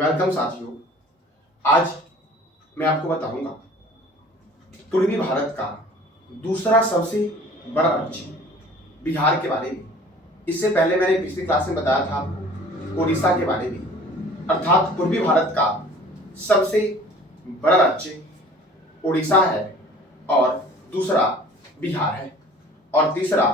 Welcome साथियों। आज मैं आपको बताऊंगा पूर्वी भारत का दूसरा सबसे बड़ा राज्य बिहार के बारे में। इससे पहले मैंने पिछली क्लास में बताया था आपको उड़ीसा के बारे में, अर्थात पूर्वी भारत का सबसे बड़ा राज्य उड़ीसा है और दूसरा बिहार है और तीसरा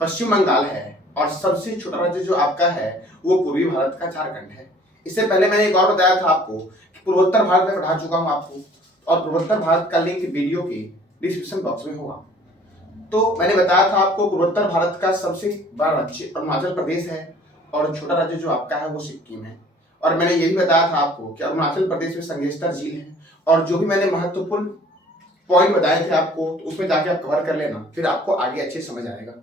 पश्चिम बंगाल है और सबसे छोटा राज्य जो आपका है वो पूर्वी भारत का झारखंड है। इससे पहले मैंने एक और बताया था आपको कि पूर्वोत्तर भारत में पढ़ा चुका हूं आपको, और पूर्वोत्तर भारत का लिंक वीडियो के डिस्क्रिप्शन बॉक्स में होगा। तो मैंने बताया था आपको पूर्वोत्तर भारत का सबसे बड़ा राज्य अरुणाचल प्रदेश है और छोटा राज्य जो आपका है वो सिक्किम है। और मैंने ये भी बताया था आपको कि अरुणाचल प्रदेश में संगेस्टर झील है, और जो भी मैंने महत्वपूर्ण पॉइंट बताए थे आपको तो उसमें जाके आप कवर कर लेना, फिर आपको आगे अच्छे समझ आएगा।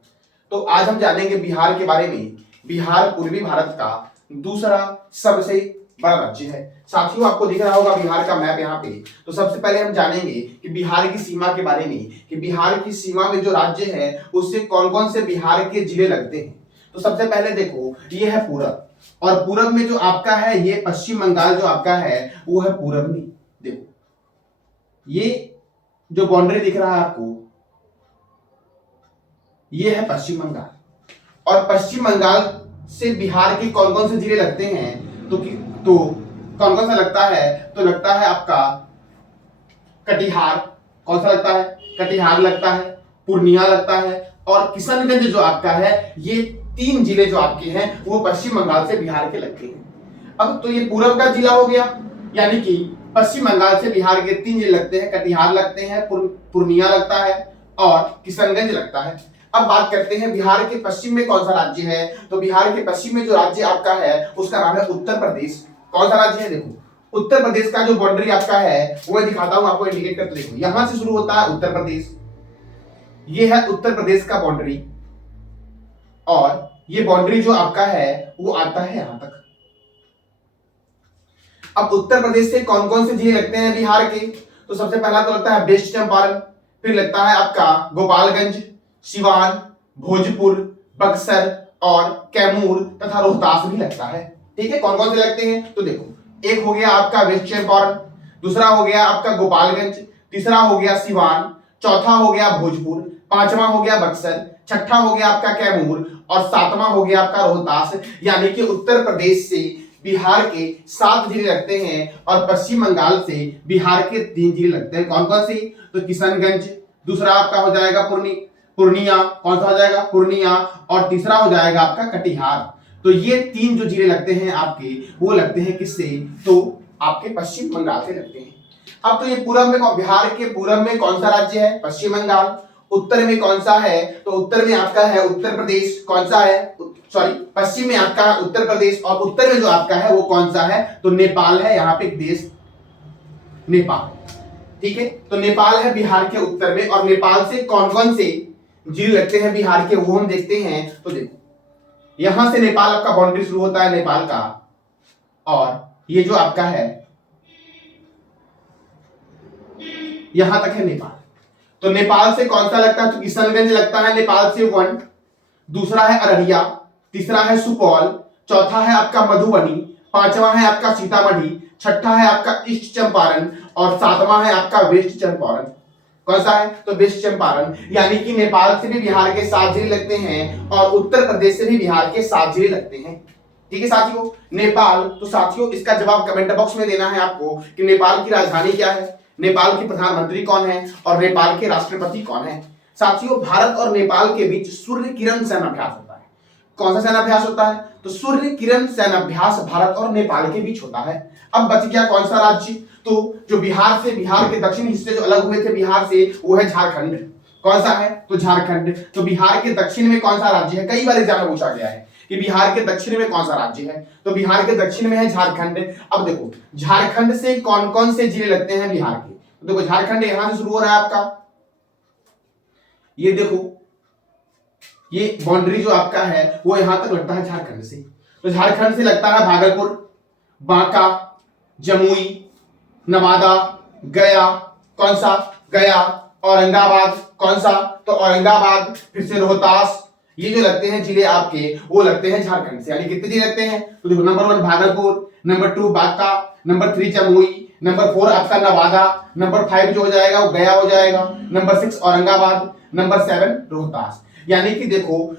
तो आज हम जानेंगे बिहार के बारे में। बिहार पूर्वी भारत का दूसरा सबसे बड़ा राज्य है। साथियों, आपको दिख रहा होगा बिहार का मैप यहाँ पे। तो सबसे पहले हम जानेंगे कि बिहार की सीमा के बारे में, कि बिहार की सीमा में जो राज्य है उससे कौन कौन से बिहार के जिले लगते हैं। तो सबसे पहले देखो, ये है पूरब, और पूरब में जो आपका है ये पश्चिम बंगाल जो आपका है वो है पूरब में। देखो ये जो बाउंड्री दिख रहा है आपको ये है पश्चिम बंगाल, और पश्चिम बंगाल से बिहार के कौन कौन से जिले लगते हैं तो कौन कौन सा लगता है, तो लगता है आपका कटिहार। कौन सा लगता है? कटिहार लगता है, पूर्णिया लगता है और किशनगंज जो आपका है। ये तीन जिले जो आपके हैं वो पश्चिम बंगाल से बिहार के लगते हैं। अब तो ये पूरब का जिला हो गया, यानी कि पश्चिम बंगाल से बिहार के तीन जिले लगते हैं। कटिहार लगते हैं, पूर्णिया लगता है और किशनगंज लगता है। अब बात करते हैं बिहार के पश्चिम में कौन सा राज्य है। तो बिहार के पश्चिम में जो राज्य आपका है उसका नाम है उत्तर प्रदेश। कौन सा राज्य है? देखो उत्तर प्रदेश का जो बाउंड्री आपका है वो मैं दिखाता हूं आपको, इंडिकेट करके देखो। यहां से शुरू होता है उत्तर प्रदेश, ये है उत्तर प्रदेश का बाउंड्री, और ये बाउंड्री जो आपका है वो आता है यहां तक। अब उत्तर प्रदेश से कौन कौन से जिले लगते हैं बिहार के? तो सबसे पहला तो लगता है वेस्ट चंपारण, फिर लगता है आपका गोपालगंज, सिवान, भोजपुर, बक्सर और कैमूर तथा रोहतास भी लगता है। ठीक है, कौन कौन से लगते हैं? तो देखो, एक हो गया आपका वेस्ट चंपारण, दूसरा हो गया आपका गोपालगंज, तीसरा हो गया सिवान, चौथा हो गया भोजपुर, पांचवा हो गया बक्सर, छठा हो गया आपका कैमूर और सातवां हो गया आपका रोहतास। यानी कि उत्तर प्रदेश से बिहार के 7 जिले लगते हैं और पश्चिम बंगाल से बिहार के 3 जिले लगते हैं। कौन कौन से? तो किशनगंज, दूसरा आपका हो जाएगा पूर्णिया, कौन सा हो जाएगा? पूर्णिया, और तीसरा हो जाएगा आपका कटिहार। तो ये 3 जो जिले लगते हैं आपके वो लगते हैं किससे? तो आपके पश्चिम बंगाल से लगते हैं। अब तो ये पूरब में, बिहार के पूरब में कौन सा राज्य है? पश्चिम बंगाल। उत्तर में कौन सा है? तो उत्तर में आपका है उत्तर प्रदेश। कौन सा है? सॉरी, पश्चिम में आपका है उत्तर प्रदेश, और उत्तर में जो आपका है वो कौन सा है? तो नेपाल है। यहाँ पे एक देश नेपाल, ठीक है। तो नेपाल है बिहार के उत्तर में, और नेपाल से कौन कौन से जिले लगते हैं बिहार के वो हम देखते हैं। तो देखो, यहां से नेपाल आपका बाउंड्री शुरू होता है नेपाल का, और ये जो आपका है यहां तक है नेपाल। तो नेपाल से कौन सा लगता है? तो किशनगंज लगता है नेपाल से 1, दूसरा है अररिया, तीसरा है सुपौल, चौथा है आपका मधुबनी, पांचवा है आपका सीतामढ़ी, छठा है आपका ईस्ट चंपारण और सातवां है आपका वेस्ट चंपारण। कौन सा है? तो वेस्ट चंपारण। यानी कि नेपाल से भी बिहार के 7 जिले लगते हैं और उत्तर प्रदेश से भी बिहार के 7 जिले लगते हैं। ठीक है साथियों, नेपाल। तो साथियों इसका जवाब कमेंट बॉक्स में देना है आपको कि नेपाल की राजधानी क्या है, नेपाल के प्रधानमंत्री कौन है और नेपाल के राष्ट्रपति कौन है। साथियों, भारत और नेपाल के बीच सूर्य किरण सैन्याभ्यास होता है। कौन सा सैन्याभ्यास होता है? तो सूर्य किरण सैन्याभ्यास भारत और नेपाल के बीच होता है। अब बच गया कौन सा राज्य? तो जो बिहार के दक्षिणी हिस्से जो अलग हुए थे बिहार से वो है झारखंड। कौन सा है? तो झारखंड। तो बिहार के दक्षिण में कौन सा राज्य है? कई बार एग्जाम में पूछा गया है कि बिहार के दक्षिण में कौन सा राज्य है। तो बिहार के दक्षिण में है झारखंड। अब देखो, झारखंड से कौन कौन से जिले लगते हैं बिहार के? तो देखो, झारखंड यहां से शुरू हो रहा है आपका, ये देखो ये बाउंड्री जो आपका है वो यहां तक लगता है झारखंड से। तो झारखंड से लगता है भागलपुर, बांका, जमुई, नवादा, गया। कौन सा? गया। औरंगाबाद। कौन सा? तो औरंगाबाद। फिर से रोहतास, ये जो लगते हैं जिले आपके, वो लगते हैं झारखंड से। यानी कितने जिले लगते हैं? तो देखो, number 1 Bhagalpur, number 2 Banka, number 3 Jamui, number 4 आपका नवादा, नंबर 5 जो हो जाएगा वो गया हो जाएगा, नंबर 6 औरंगाबाद, नंबर 7 रोहतास। यानी कि देखो,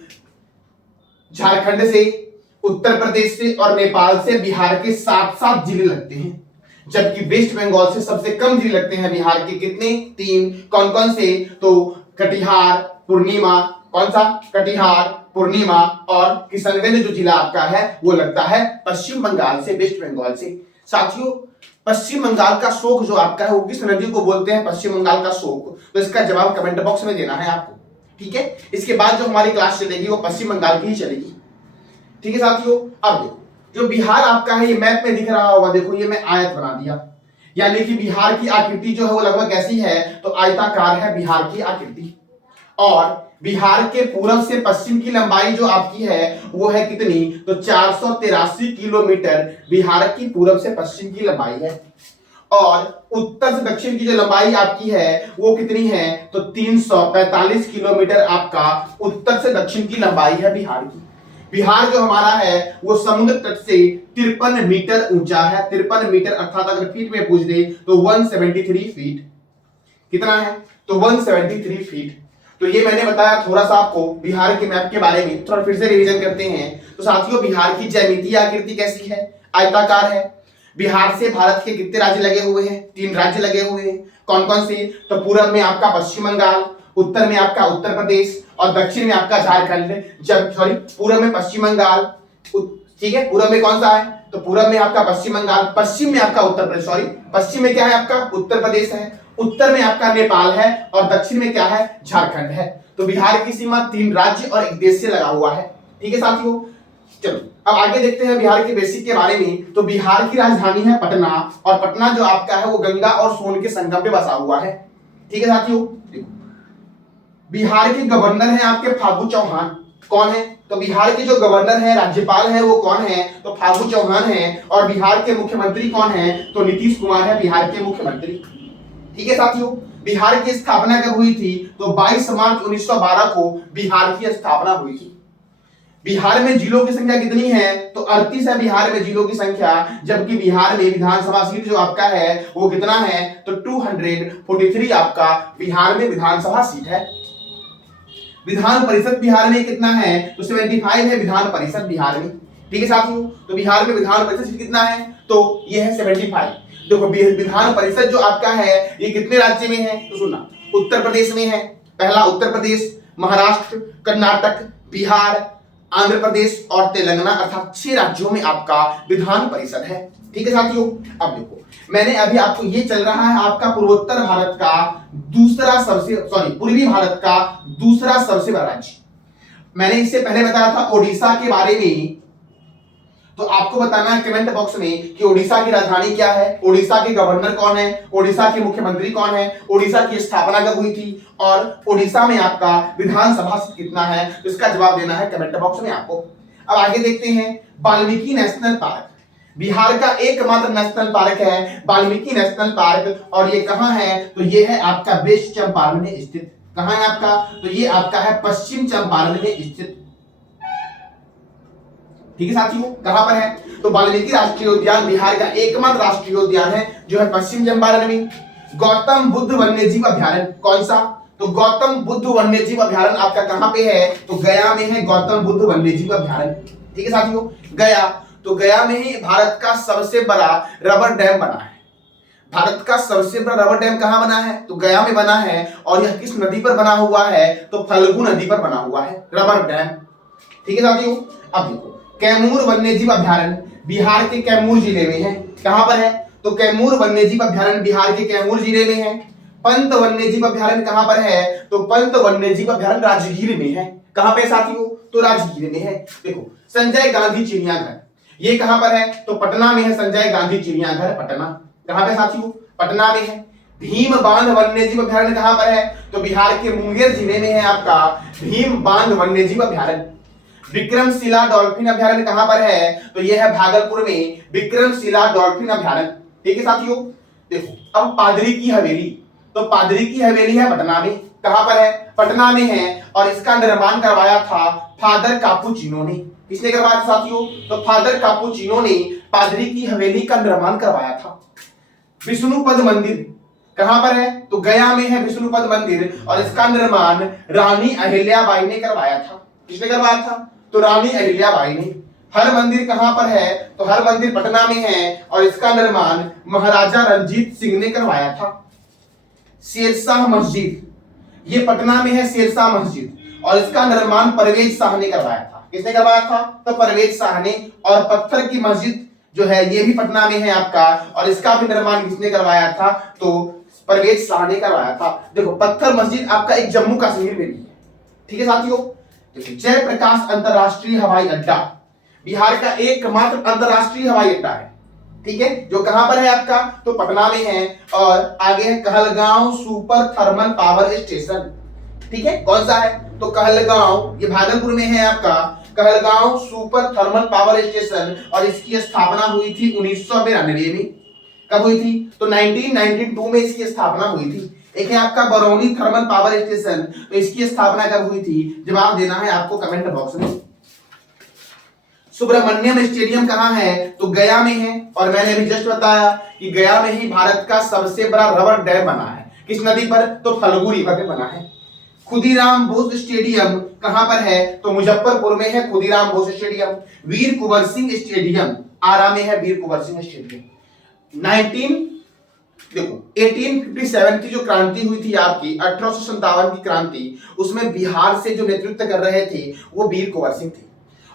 झारखंड से, उत्तर प्रदेश से और नेपाल से बिहार के 7-7 जिले लगते हैं, जबकि वेस्ट बंगाल से सबसे कम जिले लगते हैं बिहार के। कितने? 3। कौन कौन से? तो कटिहार, पूर्णिमा, कौन सा? कटिहार, पूर्णिमा और किशनगंज जो जिला आपका है वो लगता है पश्चिम बंगाल से, वेस्ट बंगाल से। साथियों, पश्चिम बंगाल का शोक जो आपका है वो किस नदी को बोलते हैं? पश्चिम बंगाल का शोक। तो इसका जवाब कमेंट बॉक्स में देना है आपको, ठीक है? इसके बाद जो हमारी क्लास चलेगी वो पश्चिम बंगाल की ही चलेगी, ठीक है साथियों? अब देखो, जो बिहार आपका है ये मैप में दिख रहा होगा, देखो ये मैं आयत बना दिया, यानी कि बिहार की आकृति जो है वो लगभग कैसी है? तो आयताकार है बिहार की आकृति। और बिहार के पूर्व से पश्चिम की लंबाई जो आपकी है वो है कितनी? तो 483 किलोमीटर बिहार की पूर्व से पश्चिम की लंबाई है। और उत्तर से दक्षिण की जो लंबाई आपकी है वो कितनी है? तो 345 किलोमीटर आपका उत्तर से दक्षिण की लंबाई है बिहार की। बिहार जो हमारा है वो समुद्र तट से 53 मीटर ऊंचा है। 53 मीटर, अर्थात अगर फीट में पूछ दे तो 173 फीट। कितना है? तो 173 फीट। तो ये मैंने बताया थोड़ा सा आपको बिहार के मैप के बारे में। थोड़ा फिर से रिवीजन करते हैं। तो साथियों, बिहार की ज्यामितीय आकृति कैसी है? आयताकार है। बिहार से भारत के कितने राज्य लगे हुए हैं? 3 राज्य लगे हुए हैं। कौन कौन से? तो पूर्व में आपका पश्चिम बंगाल, उत्तर में आपका उत्तर प्रदेश और दक्षिण में आपका झारखंड। जब सॉरी, पूर्व में पश्चिम बंगाल, ठीक है? पूर्व में कौन सा है? तो पूर्व में आपका पश्चिम बंगाल, पश्चिम में आपका उत्तर प्रदेश, सॉरी पश्चिम में क्या है आपका? उत्तर प्रदेश है, उत्तर में आपका नेपाल है और दक्षिण में क्या है? झारखंड है। तो बिहार की सीमा 3 राज्य और 1 देश से लगा हुआ है, ठीक है साथियों? चलो अब आगे देखते हैं बिहार के बेसिक के बारे में। तो बिहार की राजधानी है पटना, और पटना जो आपका है वो गंगा और सोन के संगम पे बसा हुआ है, ठीक है साथियों? देखो, बिहार के गवर्नर हैं आपके फागू चौहान। कौन है? तो बिहार के जो गवर्नर है, राज्यपाल है, वो कौन है? तो फागू चौहान है। और बिहार के मुख्यमंत्री कौन है? तो नीतीश कुमार है बिहार के मुख्यमंत्री, ठीक है साथियों? बिहार की स्थापना कब हुई थी? तो 22 मार्च 1912 को बिहार की स्थापना हुई थी। बिहार में जिलों की संख्या कितनी है? तो 38 है बिहार में जिलों की संख्या, जबकि बिहार में विधानसभा सीट जो आपका है वो कितना है? तो 243 आपका बिहार में विधानसभा सीट है। विधान परिषद बिहार में कितना है? तो 75 है विधान परिषद बिहार में, ठीक है साथियों? तो बिहार में विधान परिषद सीट कितना है? तो ये है 75। देखो, विधान परिषद जो आपका है ये कितने राज्य में है? तो सुनना, उत्तर प्रदेश में है। पहला उत्तर प्रदेश, महाराष्ट्र, कर्नाटक, बिहार, आंध्र प्रदेश और तेलंगाना, अर्थात 6 राज्यों में आपका विधान परिषद है, ठीक है साथियों? अब देखो, मैंने अभी आपको ये चल रहा है आपका पूर्वोत्तर भारत का दूसरा सबसे, सॉरी पूर्वी भारत का दूसरा सबसे बड़ा राज्य। मैंने इससे पहले बताया था ओडिशा के बारे में, तो आपको बताना है कमेंट बॉक्स में कि ओडिशा की राजधानी क्या है, ओडिशा के गवर्नर कौन है, ओडिशा के मुख्यमंत्री कौन है, ओडिशा की स्थापना कब हुई थी और ओडिशा में आपका विधानसभा सीट कितना है। तो इसका जवाब देना है कमेंट बॉक्स में आपको। अब आगे देखते हैं वाल्मीकि नेशनल पार्क। बिहार का एकमात्र नेशनल पार्क है वाल्मीकि नेशनल पार्क, और ये कहां है? तो ये है आपका वेस्ट चंपारण में स्थित। कहां है आपका? तो ये आपका है पश्चिम चंपारण में स्थित, ठीक है साथियों? कहां पर है? तो वाल्मीकि राष्ट्रीय उद्यान बिहार का एकमात्र राष्ट्रीय उद्यान है जो है पश्चिम चंपारण में। गौतम बुद्ध वन्यजीव अभ्यारण्य, कौन सा? तो गौतम बुद्ध वन्यजीव अभ्यारण्य आपका कहां पे है? तो गया में है गौतम बुद्ध वन्यजीव अभ्यारण्य, ठीक है साथियों? गया, तो गया में ही भारत का सबसे बड़ा रबर डैम बना है। भारत का सबसे बड़ा रबर डैम कहां बना है? तो गया में बना है। और यह किस नदी पर बना हुआ है? तो फल्गु नदी पर बना हुआ है रबर डैम, ठीक है साथियों? अब देखो, कैमूर वन्यजीव अभ्यारण्य बिहार के कैमूर जिले में है। कहां पर है? तो कैमूर वन्यजीव अभ्यारण्य बिहार के कैमूर जिले में है। पंत वन्यजीव अभ्यारण्य कहां पर है? तो पंत वन्यजीव अभ्यारण्य राजगीर में है। कहां पे साथियों? तो राजगीर में है। देखो, संजय गांधी चिड़ियाघर ये कहां पर है? तो पटना में है संजय गांधी चिड़ियाघर, पटना। कहां पे साथियों? पटना में है। भीम बांध वन्यजीव अभ्यारण्य कहां पर है? तो बिहार के मुंगेर जिले में है आपका भीम बांध वन्यजीव अभ्यारण्य। विक्रमशिला डॉल्फिन अभ्यारण्य कहां पर है? तो यह है भागलपुर में विक्रमशिला डॉल्फिन अभ्यारण्य, ठीक है साथियों? देखो, अब पादरी की हवेली, तो पादरी की हवेली है पटना में। कहां पर है? पटना में है और इसका निर्माण करवाया था फादर कापुचिनो ने। किसने करवाया था साथियों? तो फादर कापुचिनो ने पादरी की हवेली का निर्माण करवाया था। विष्णुपद मंदिर कहां पर है? तो गया में है विष्णुपद मंदिर और इसका निर्माण रानी अहिल्याबाई ने करवाया था। किसने करवाया था? तो रानी अहिल्याबाई ने। हर मंदिर कहां पर है? तो हर मंदिर पटना में है और इसका निर्माण महाराजा रणजीत सिंह ने करवाया था। शेरशाह मस्जिद, ये पटना में है शेरशाह मस्जिद और इसका निर्माण परवेज शाह ने करवाया था। किसने करवाया था? तो परवेज शाह ने। और पत्थर की मस्जिद जो है ये भी पटना में है आपका और इसका भी निर्माण किसने करवाया था? तो परवेज शाह ने करवाया था। देखो पत्थर मस्जिद आपका एक जम्मू कश्मीर में भी है। ठीक है साथियों। जयप्रकाश अंतरराष्ट्रीय हवाई अड्डा बिहार का एकमात्र अंतरराष्ट्रीय हवाई अड्डा है। ठीक है, जो कहां पर है आपका? तो पटना में है। और आगे है Kahalgaon super thermal power station. ठीक है, कौन सा है? तो कहलगांव, ये भागलपुर में है आपका Kahalgaon super thermal power station और इसकी स्थापना हुई थी 1992 में। कब हुई थी? तो 1992 में इसकी स्थापना हुई थी। एक है आपका बरौनी थर्मल पावर स्टेशन, तो इसकी स्थापना कब हुई थी? जवाब देना है आपको कमेंट बॉक्स में। सुब्रमण्यम स्टेडियम कहां है? तो गया में है और मैंने अभी जस्ट बताया कि गया में ही भारत का सबसे बड़ा रबर डैम बना है। किस नदी पर? तो फल्गु रिवर में बना है। खुदीराम बोस स्टेडियम कहां पर है? तो मुजफ्फरपुर में है खुदीराम बोस स्टेडियम। वीर कुंवर सिंह स्टेडियम आरा में है वीर कुंवर सिंह स्टेडियम। 1857 की जो क्रांति हुई थी आपकी 1857 की क्रांति, उसमें बिहार से जो नेतृत्व कर रहे थे वो वीर कुंवर सिंह थे।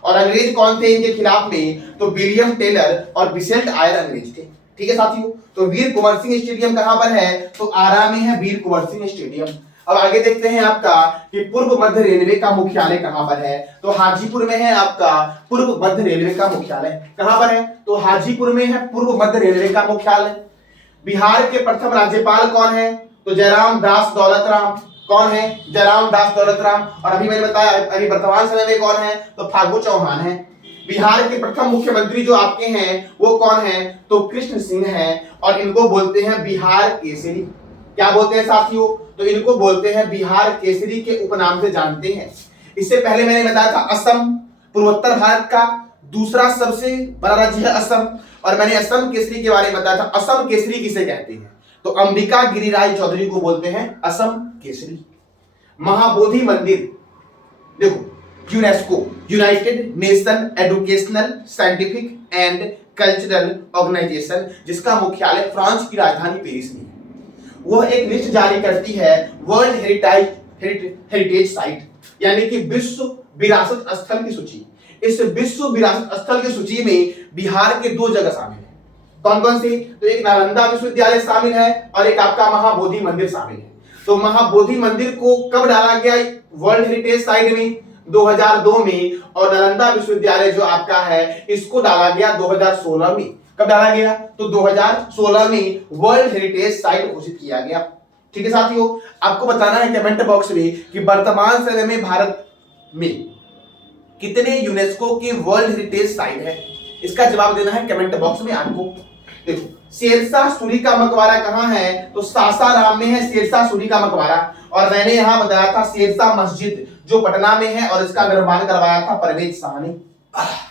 और अंग्रेज कौन थे इनके खिलाफ में? तो विलियम टेलर और बिसेंट आयर अंग्रेज थे। ठीक है साथियों। तो वीर कुंवर सिंह स्टेडियम कहां पर है? तो आरा में है वीर कुंवर सिंह स्टेडियम। अब आगे देखते हैं आपका कि पूर्व मध्य रेलवे का मुख्यालय कहां पर है? तो हाजीपुर में है आपका पूर्व मध्य रेलवे का मुख्यालय। कहां पर है? तो हाजीपुर में है पूर्व मध्य रेलवे का मुख्यालय। बिहार के प्रथम राज्यपाल कौन है? तो जयराम दास दौलतराम। कौन है? जयराम दास दौलतराम। और अभी मैंने बताया अभी वर्तमान समय में कौन है? तो फागू चौहान है। बिहार के प्रथम मुख्यमंत्री जो आपके हैं वो कौन है? तो कृष्ण सिंह है और इनको बोलते हैं बिहार केसरी। क्या बोलते हैं साथियों? तो इनको बोलते हैं बिहार केसरी के उपनाम से जानते हैं। इससे पहले मैंने बताया था असम पूर्वोत्तर भारत का दूसरा सबसे बड़ा राज्य है असम, और मैंने असम केसरी के बारे में बताया था। असम केसरी किसे कहते हैं? तो अंबिका गिरी राय चौधरी को बोलते हैं असम केसरी। महाबोधि मंदिर देखो, UNESCO united nation educational scientific and cultural organisation, जिसका मुख्यालय फ्रांस की राजधानी पेरिस में है, वह एक लिस्ट जारी करती है वर्ल्ड हेरिटेज साइट, यानी कि विश्व विरासत स्थल की सूची। इस विश्व विरासत स्थल की सूची में बिहार के 2 जगह शामिल है। कौन कौन सी? तो एक नालंदा विश्वविद्यालय शामिल है और एक आपका महाबोधि मंदिर शामिल है। तो महाबोधि मंदिर को कब डाला गया वर्ल्ड हेरिटेज साइट में? 2002 में। और नालंदा विश्वविद्यालय जो आपका है इसको डाला गया 2016 में। कब डाला गया? तो 2016 में वर्ल्ड हेरिटेज साइट घोषित किया गया। ठीक है साथियों, आपको बताना है कमेंट बॉक्स में कि वर्तमान समय में भारत में कितने यूनेस्को के वर्ल्ड हेरिटेज साइट है। इसका जवाब देना है कमेंट बॉक्स में आपको। देखो, शेरशाह सूरी का मकबरा कहां है? तो सासाराम में है शेरशाह सूरी का मकबरा। और मैंने यहां बताया था शेरशाह मस्जिद जो पटना में है और इसका निर्माण करवाया था परवेज शाह ने।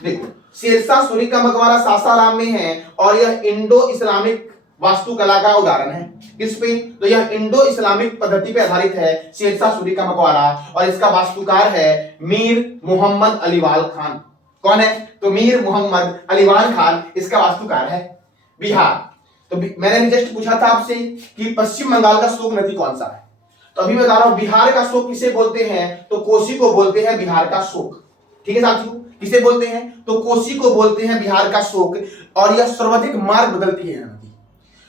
देखो, शेरशाह सूरी का मकबरा सासाराम में है और यह इंडो इस्लामिक वास्तुकला का उदाहरण है। किस पे? तो यह इंडो इस्लामिक पद्धति पे आधारित है शेरशाह सूरी का मकबरा, और इसका वास्तुकार है मीर मोहम्मद अलीवाल खान। कौन है? तो मीर मोहम्मद अलीवाल खान इसका वास्तुकार है। बिहार, तो मैंने भी जस्ट पूछा था आपसे कि पश्चिम बंगाल का शोक नदी कौन सा है, तो अभी बता रहा हूं बिहार का शोक किसे बोलते हैं? तो कोसी को बोलते हैं बिहार का शोक। ठीक है साथियों, किसे बोलते हैं? तो कोसी को बोलते हैं बिहार का शोक, और यह सर्वाधिक मार्ग बदलती है नदी।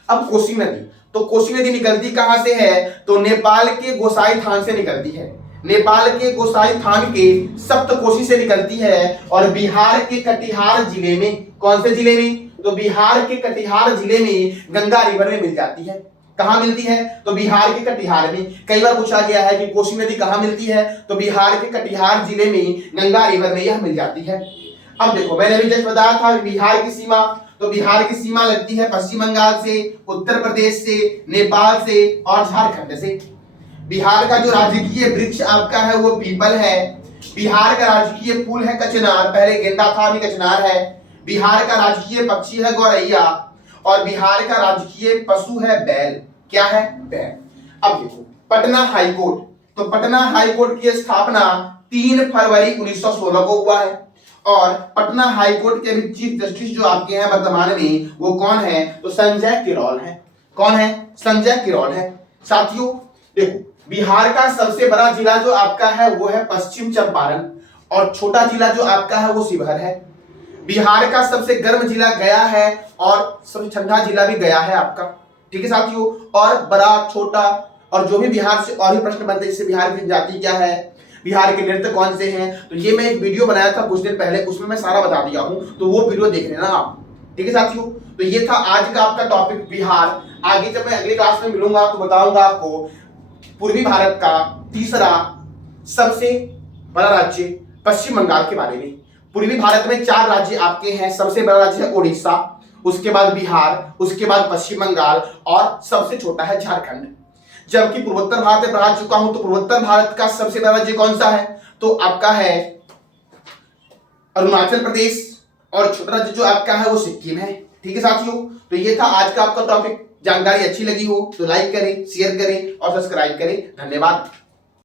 अब कोसी नदी, तो कोसी नदी निकलती कहां से है? तो नेपाल के गोसाई थान से निकलती है। नेपाल के गोसाई थान के सप्तकोशी से निकलती है और बिहार के कटिहार जिले में, कौन से जिले में? तो बिहार के कटिहार जिले में गंगा रिवर में मिल जाती है। कहां मिलती है? तो बिहार के कटिहार में। कई बार पूछा गया है कि कोसी नदी कहां मिलती है, तो बिहार के कटिहार जिले में गंगा रिवर में यह मिल जाती है। अब देखो, मैंने अभी जस्ट बताया था बिहार की सीमा, तो बिहार की सीमा लगती है पश्चिम बंगाल से, उत्तर प्रदेश से, नेपाल से और झारखंड से। बिहार का जो राजकीय वृक्ष आपका है वो पीपल है। बिहार का राजकीय फूल है कचनार, पहले गेंदा था अभी कचनार है। बिहार का राजकीय पक्षी है गौरैया और बिहार का राजकीय पशु है बैल। क्या है? बैल। अब देखो पटना हाई कोर्ट, तो पटना हाई कोर्ट की स्थापना 3 फरवरी 1916 को हुआ है और पटना हाई कोर्ट के चीफ जस्टिस जो आपके हैं वर्तमान में वो कौन है? तो संजय किरोल है। कौन है? संजय किरोल है। साथियों देखो बिहार का सबसे बड़ा जिला जो आपका है वो है पश्चिम चंपारण और छोटा जिला जो आपका है वो शिवहर है। बिहार का सबसे गर्म जिला गया है और सबसे ठंडा जिला भी गया है आपका। ठीक है साथियों, और बड़ा छोटा और जो भी बिहार से और भी प्रश्न बनते हैं, जैसे बिहार की जाति क्या है, बिहार के नृत्य कौन से हैं, तो ये मैं एक वीडियो बनाया था कुछ दिन पहले, उसमें मैं सारा बता दिया हूं, तो वो वीडियो देख लेना आप। ठीक है साथियों, तो ये था आज का आपका टॉपिक बिहार। आगे जब मैं अगली क्लास में मिलूंगा तो बताऊंगा आपको पूर्वी भारत का तीसरा सबसे बड़ा राज्य पश्चिम बंगाल के बारे में। पूर्वी भारत में 4 राज्य आपके हैं, सबसे बड़ा राज्य है उड़ीसा, उसके बाद बिहार, उसके बाद पश्चिम बंगाल और सबसे छोटा है झारखंड। जबकि पूर्वोत्तर भारत में पढ़ा चुका हूं, तो पूर्वोत्तर भारत का सबसे बड़ा राज्य कौन सा है? तो आपका है अरुणाचल प्रदेश और छोटा राज्य जो आपका है वो सिक्किम है। ठीक है साथियों, तो ये था आज का आपका टॉपिक। जानकारी अच्छी लगी हो तो लाइक करें, शेयर करें और सब्सक्राइब करें। धन्यवाद।